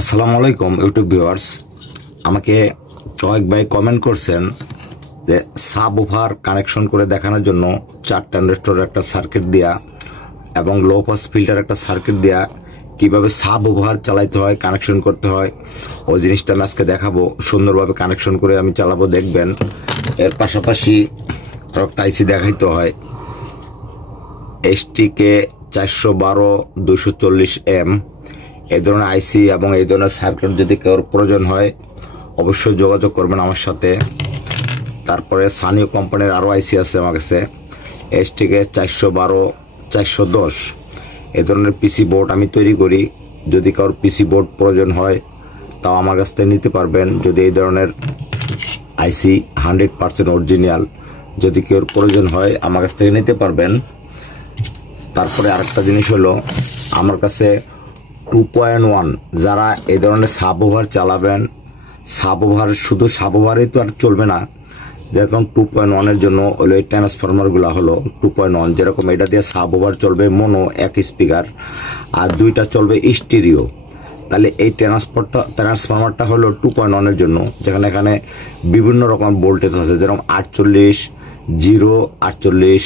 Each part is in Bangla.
আসসালামু আলাইকুম ইউটিউব ভিউয়ার্স। আমাকে কয়েক ভাই কমেন্ট করছেন যে সাব ওভার কানেকশন করে দেখানোর জন্য 4 ট্রানজিস্টরের একটা সার্কিট দেয়া এবং লো পাস ফিল্টার একটা সার্কিট দেয়া কিভাবে সাব ওভার চালাতে হয়, কানেকশন করতে হয়, ওই জিনিসটা আমি আজকে দেখাবো। সুন্দরভাবে কানেকশন করে আমি চালাবো, দেখবেন। এর পাশাপাশি আর একটা আইসি দেখাইতে হয়, STK 412-240M। এই ধরনের আইসি এবং এই ধরনের সার্কিট যদি কারোর প্রয়োজন হয় অবশ্যই যোগাযোগ করবেন আমার সাথে। তারপরে সানিও কোম্পানির আরও আইসি আছে আমার কাছে, STK 412-410। এই ধরনের পিসি বোর্ড আমি তৈরি করি। যদি কারোর পিসি বোর্ড প্রয়োজন হয় তাও আমার কাছ থেকে নিতে পারবেন। যদি এই ধরনের আইসি 100% অরিজিনাল যদি কেউ প্রয়োজন হয় আমার কাছ থেকে নিতে পারবেন। তারপরে আরেকটা জিনিস হলো, আমার কাছে 2.1 যারা এই ধরনের সাব ওভার চালাবেন, সাব ওভার শুধু সাব ওভারই তো আর চলবে না। যেরকম 2.1 জন্য হলো এই ট্রান্সফরমারগুলো হলো 2.1, যেরকম এটা দিয়ে সাব ওভার চলবে মোনো এক স্পিকার আর দুইটা চলবে স্টিরিও। তাহলে এই ট্রান্সফরমারটা হলো 2.1 জন্য, যেখানে এখানে বিভিন্ন রকম ভোল্টেজ আছে, যেরকম 48, 0, 48,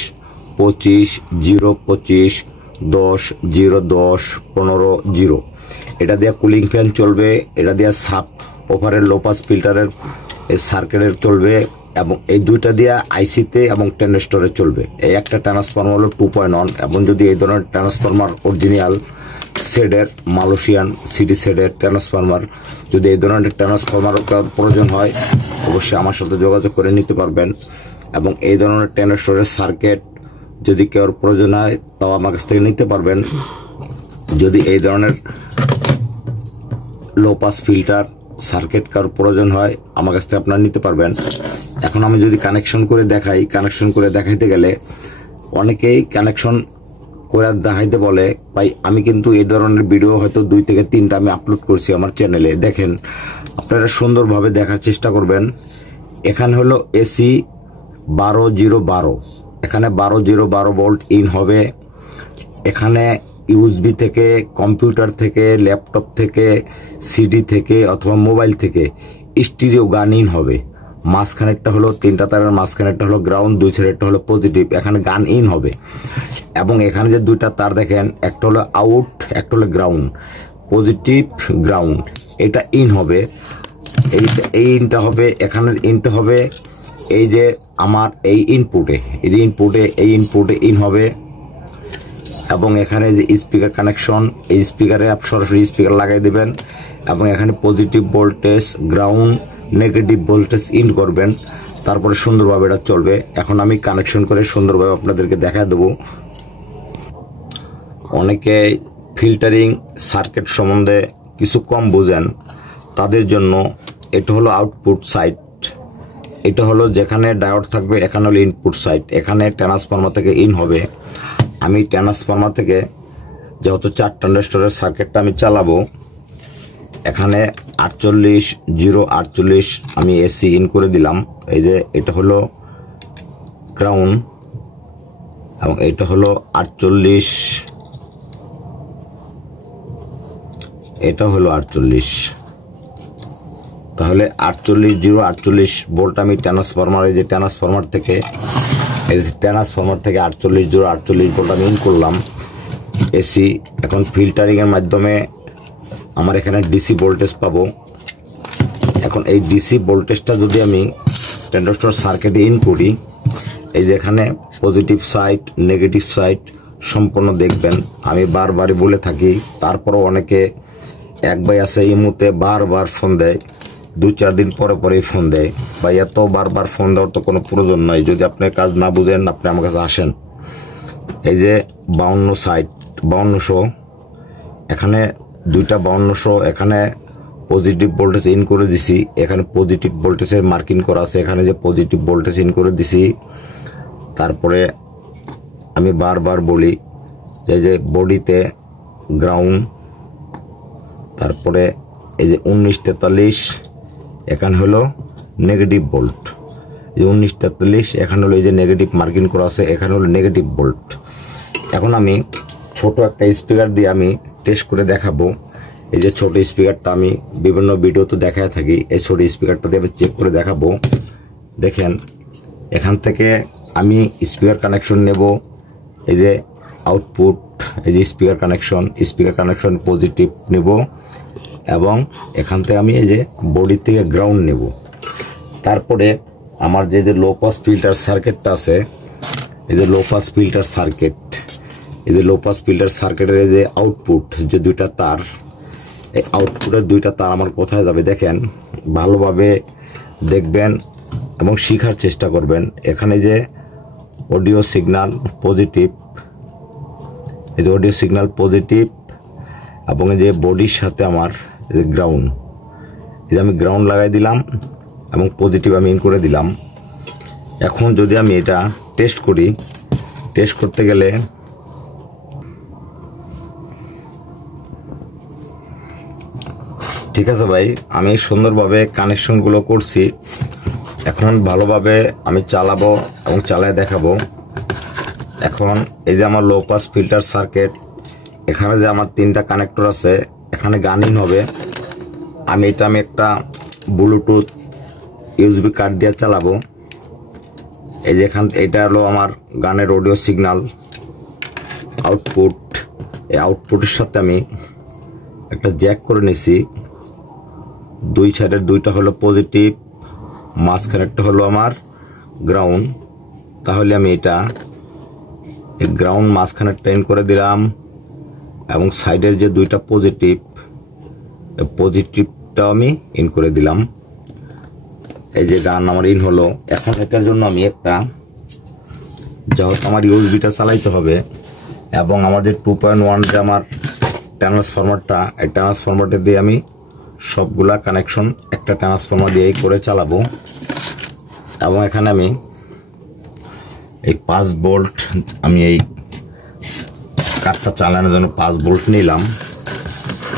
25, 0, 25, 10, 0, 10, 15, 0। এটা দিয়ে কুলিং ফ্যান চলবে, এটা দিয়ে সাব ওভারের লোপাস ফিল্টারের এই সার্কিটের চলবে, এবং এই দুইটা দিয়ে আইসিতে এবং ট্রানজিস্টরে চলবে। এই একটা ট্রান্সফরমার হলো 2.1। এবং যদি এই ধরনের ট্রান্সফরমার অরিজিনাল সেডের, মালয়েশিয়ান সিটি সেডের ট্রান্সফরমার, যদি এই ধরনের ট্রান্সফরমার প্রয়োজন হয় অবশ্যই আমার সাথে যোগাযোগ করে নিতে পারবেন। এবং এই ধরনের ট্রানজিস্টরের সার্কিট যদি কেউ প্রয়োজন হয় তাও আমার কাছ থেকে নিতে পারবেন। যদি এই ধরনের লো পাস ফিল্টার সার্কিট কার প্রয়োজন হয় আমার কাছ থেকে আপনারা নিতে পারবেন। এখন আমি যদি কানেকশন করে দেখাই, কানেকশন করে দেখাইতে গেলে অনেকেই কানেকশন করে দেখাইতে বলে, ভাই আমি কিন্তু এই ধরনের ভিডিও হয়তো 2 থেকে 3টা আমি আপলোড করছি আমার চ্যানেলে। দেখেন, আপনারা সুন্দরভাবে দেখার চেষ্টা করবেন। এখানে হলো এসি 12012, এখানে 12012 ভোল্ট ইন হবে। এখানে ইউএসবি থেকে, কম্পিউটার থেকে, ল্যাপটপ থেকে, সিডি থেকে অথবা মোবাইল থেকে স্টিরিও গান ইন হবে। মাঝখানেরটা হলো 3টা তারের মাঝখানেরটা হলো গ্রাউন্ড, 2 সাইডেরটা হলো পজিটিভ, এখানে গান ইন হবে। এবং এখানে যে 2টা তার দেখেন, একটা হলো আউট, একটা হলো গ্রাউন্ড, পজিটিভ গ্রাউন্ড, এটা ইন হবে। এই ইনটা হবে, এখানের ইনটা হবে এই যে আমার এই ইনপুটে, এই যে ইনপুটে, এই ইনপুটে ইন হবে। এবং এখানে যে স্পিকার কানেকশন, এই স্পিকারে সরাসরি স্পিকার লাগাই দেবেন এবং এখানে positive voltage, ground, negative voltage in করবেন। তারপরে সুন্দরভাবে এটা চলবে। এখন আমি কানেকশন করে সুন্দরভাবে আপনাদেরকে দেখা দেবো। অনেকে ফিল্টারিং সার্কিট সম্বন্ধে কিছু কম বুঝেন, তাদের জন্য এটা হলো আউটপুট সাইড, এটা হলো যেখানে ডায়োড থাকবে, এখানে হলো ইনপুট সাইড। এখানে ট্রান্সফরমার থেকে ইন হবে। আমি ট্রান্সফরমার থেকে যেহেতু 4 ট্রানজিস্টরের সার্কিটটা আমি চালাবো, এখানে 48, 0, 48 আমি এসি ইন করে দিলাম। এই যে এটা হলো গ্রাউন্ড এবং এটা হলো 48, এটা হলো 48। তাহলে 48, 0, 48 ভোল্ট আমি ট্রান্সফরমার, এই যে ট্রান্সফরমার থেকে, এই ট্রান্সফরমার থেকে 48, 0, 48 ভোল্ট আমি ইন করলাম এসি। এখন ফিল্টারিংয়ের মাধ্যমে আমার এখানে ডিসি ভোল্টেজ পাবো। এখন এই ডিসি ভোল্টেজটা যদি আমি ট্রানজিস্টর সার্কিটে ইন করি, এই যে এখানে পজিটিভ সাইড, নেগেটিভ সাইড সম্পূর্ণ দেখবেন। আমি বারবারই বলে থাকি, তারপরও অনেকে এক ভাই আছে এই মুহূর্তে বারবার ফোন দেয়, 2-4 দিন পরে পরেই ফোন দেয়। ভাই এত বারবার ফোন দেওয়ার তো কোনো প্রয়োজন নাই। যদি আপনি কাজ না বুঝেন আপনি আমার কাছে আসেন। এই যে 52 সাইড, 5200, এখানে 2টা 5200, এখানে পজিটিভ ভোল্টেজ ইন করে দিছি। এখানে পজিটিভ ভোল্টেজের মার্কিং করা আছে, এখানে যে পজিটিভ ভোল্টেজ ইন করে দিছি। তারপরে আমি বারবার বলি যে বডিতে গ্রাউন্ড, তারপরে এই যে 1943 এখানে হলো নেগেটিভ ভোল্ট, এই 1943 এখানে হলো এই যে নেগেটিভ মার্কিং করা আছে, এখানে হলো নেগেটিভ ভোল্ট। এখন আমি ছোট একটা স্পিকার দিয়ে আমি টেস্ট করে দেখাবো। এই যে ছোট স্পিকারটা আমি বিভিন্ন ভিডিওতে দেখায় থাকি, এই ছোট স্পিকারটা দিয়ে আমি চেক করে দেখাবো। দেখেন এখান থেকে আমি স্পিকার কানেকশন নেব, এই যে আউটপুট, এই যে স্পিকার কানেকশন পজিটিভ নেব, এবং এখান থেকে আমি এই যে বডি থেকে গ্রাউন্ড নেব। তারপরে আমার যে লো পাস ফিল্টার সার্কিটটা আছে, এই যে লো পাস ফিল্টার সার্কিট, এই যে লো পাস ফিল্টার সার্কিটের এই যে আউটপুট যে দুইটা তার, এই আউটপুটের দুইটা তার আমার কোথায় যাবে দেখেন, ভালোভাবে দেখবেন এবং শেখার চেষ্টা করবেন। এখানে যে অডিও সিগন্যাল পজিটিভ, এই যে অডিও সিগন্যাল পজিটিভ, এবং এই যে বডির সাথে আমার গ্রাউন্ড, এই যে আমি গ্রাউন্ড লাগাই দিলাম এবং পজিটিভ আমি ইন করে দিলাম। এখন যদি আমি এটা টেস্ট করি, টেস্ট করতে গেলে ঠিক আছে ভাই, আমি সুন্দরভাবে কানেকশনগুলো করছি। এখন ভালোভাবে আমি চালাবো এবং চালায় দেখাবো। এখন এই যে আমার লো পাস ফিল্টার সার্কিট, এখানে যে আমার 3টা কানেক্টর আছে, এখানে গান ইন হবে। আমি একটা ব্লুটুথ ইউএসবি কার্ড দিয়ে চালাবো। এই যে এটা হলো আমার গানের অডিও সিগন্যাল আউটপুট। এই আউটপুটের সাথে আমি একটা জ্যাক করে নিছি, দুই সাইডের দুইটা হলো পজিটিভ, মাঝখানে একটা হলো আমার গ্রাউন্ড। তাহলে আমি এটা এই গ্রাউন্ড মাঝখানে ট্রেন করে দিলাম, এবং সাইডের যে দুইটা পজিটিভ, পজিটিভটাও আমি ইন করে দিলাম। এই যে গান আমার ইন হলো। এখন এটার জন্য আমি একটা, যেহেতু আমার ইউএসবিটা চালাইতে হবে, এবং আমার যে 2.1 যে আমার ট্রান্সফরমারটা, এই ট্রান্সফরমারটা দিয়ে আমি সবগুলা কানেকশন একটা ট্রান্সফরমার দিয়েই করে চালাবো। এবং এখানে আমি এই 5 ভোল্ট, আমি এই কারটা চালানোর জন্য 5 ভোল্ট নিলাম।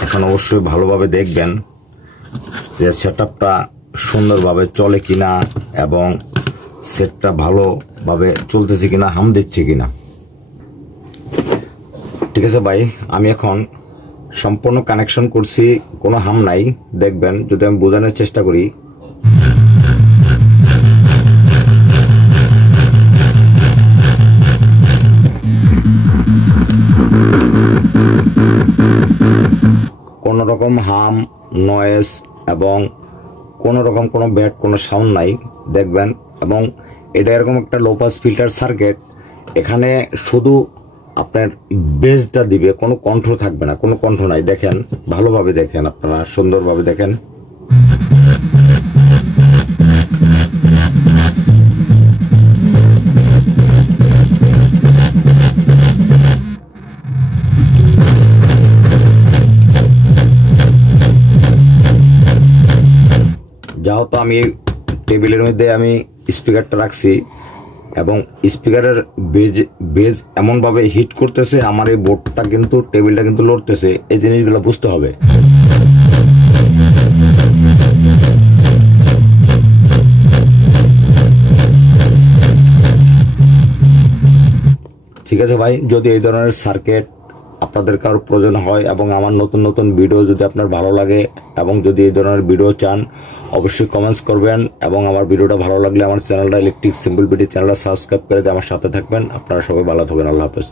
এখন অবশ্যই ভালোভাবে দেখবেন যে সেটআপটা সুন্দরভাবে চলে কিনা, এবং সেটটা ভালোভাবে চলতেছে কিনা, হাম দিচ্ছে কিনা। ঠিক আছে ভাই, আমি এখন সম্পূর্ণ কানেকশন করছি, কোনো হাম নাই। দেখবেন যদি আমি বোঝানোর চেষ্টা করি। কোনো রকম হাম, নয়েজ এবং কোনো রকম কোনো ব্যাড কোনো সাউন্ড নাই, দেখবেন। এবং এটা এরকম একটা লো পাস ফিল্টার সার্কিট, এখানে শুধু আপনার বেসটা দিবে, কোনো কণ্ঠ থাকবে না, কোনো কণ্ঠ নাই। দেখেন ভালোভাবে দেখেন, আপনারা সুন্দরভাবে দেখেন। যেহেতু আমি টেবিলের মধ্যে আমি স্পিকারটা রাখছি, এবং স্পিকারের বেজ এমনভাবে হিট করতেছে, আমার এই বোর্ডটা কিন্তু, টেবিলটা কিন্তু লড়তেছে। এই জিনিসগুলো বুঝতে হবে। ঠিক আছে ভাই, যদি এই ধরনের সার্কিট আপনাদের কারো প্রয়োজন হয়, এবং আমার নতুন নতুন ভিডিও যদি আপনার ভালো লাগে, এবং যদি এই ধরনের ভিডিও চান, অবশ্যই কমেন্টস করবেন। এবং আমার ভিডিওটা ভালো লাগলে আমার চ্যানেলটা ইলেকট্রিক সিম্পল বিডি চ্যানেলটা সাবস্ক্রাইব করে দিয়ে আমার সাথে থাকবেন। আপনারা সবাই ভালো থাকবেন। আল্লাহ হাফেজ।